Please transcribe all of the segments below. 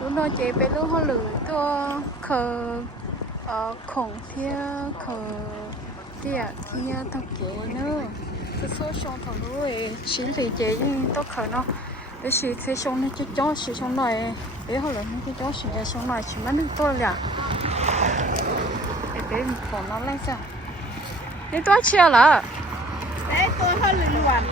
lúc đó chị bé lúc họ lử tôi khờ khổng thia khờ tia thia thật kế nữa cái số xong thằng núi chỉ thì chị tôi khờ nó để chỉ thế xong nó chỉ cho chỉ xong này để họ lử cái cho chỉ ra xong này chỉ mất nước tôi là để còn nó lên sao để tôi chia là để tôi hơi linh hoạt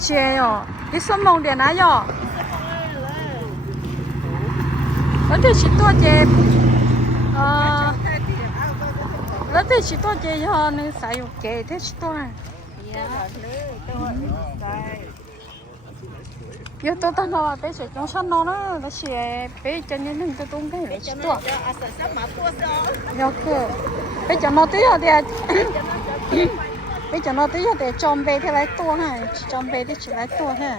chia yo cái số mông điện á yo ở đây chỉ tôi chơi ở đây chỉ tôi chơi ho nên xài dụng chơi thế chỉ tôi giờ tôi tao nói bé sẽ trong sân nó nó sẽ bé cho nên mình tôi tung cái chỉ tôi giờ cơ bé cho nó tí rồi thì bây giờ nó tới giờ chọn bê thì lấy tua ha chọn bê thì chỉ lấy tua ha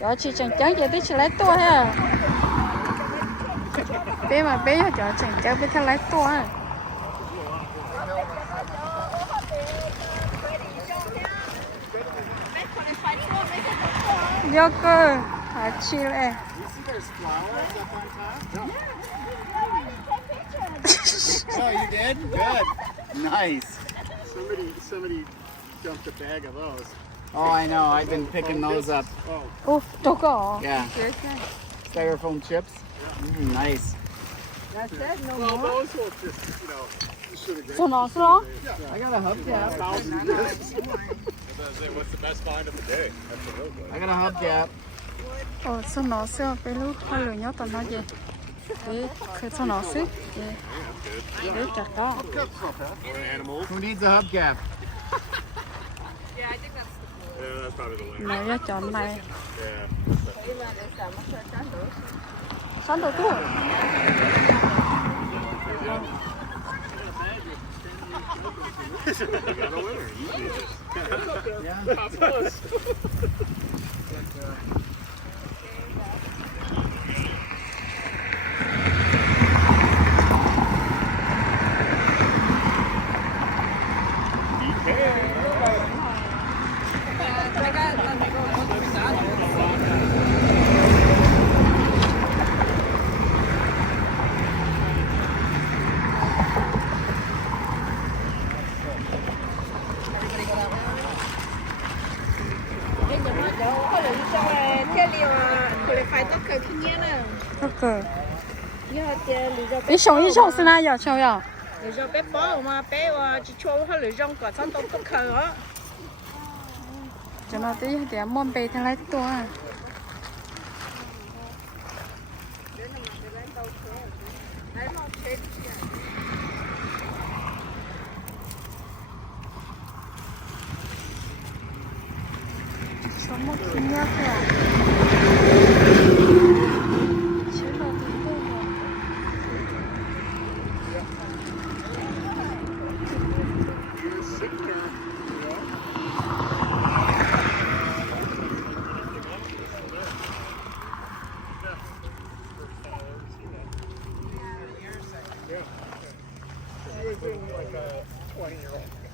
cho chị chẳng chẳng giờ thì chỉ lấy tua ha bé mà bé giờ chẳng chẳng bé thì lấy tua ha giờ cơ hả chị lại Oh, you did? Good. Nice. Somebody dumped a bag of those. Oh, I know. I've been picking those up. ô đâu có Yeah. Styrofoam chips. Nice. that's it no Well, more those will just, you know, you should have sao nó sao I got a hubcap. What's the best find of the day? That's a real good. I got a hubcap. sao nó sao bé lúc hai người nhớ tao nói gì bé cứ sao nó xí bé chặt đó Who needs a hubcap? này ra chọn này Yeah. sáng đầu tuổi ok一熊是哪要熊呀？lựa cho bé bó mà bé chỉ cho hơi lựa trong quả xong tôi tốt khờ á cho nó tí để môn bê thế lấy tua sống một khi nhớ Like a 20-year-old.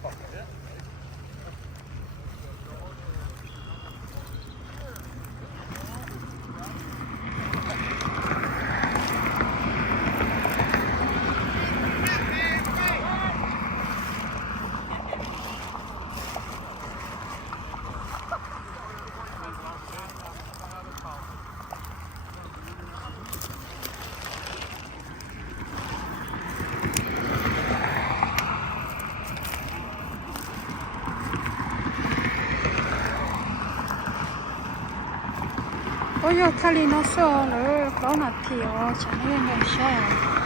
ôi yo thali nó sợ nữa có mà thiếu chẳng nên làm sao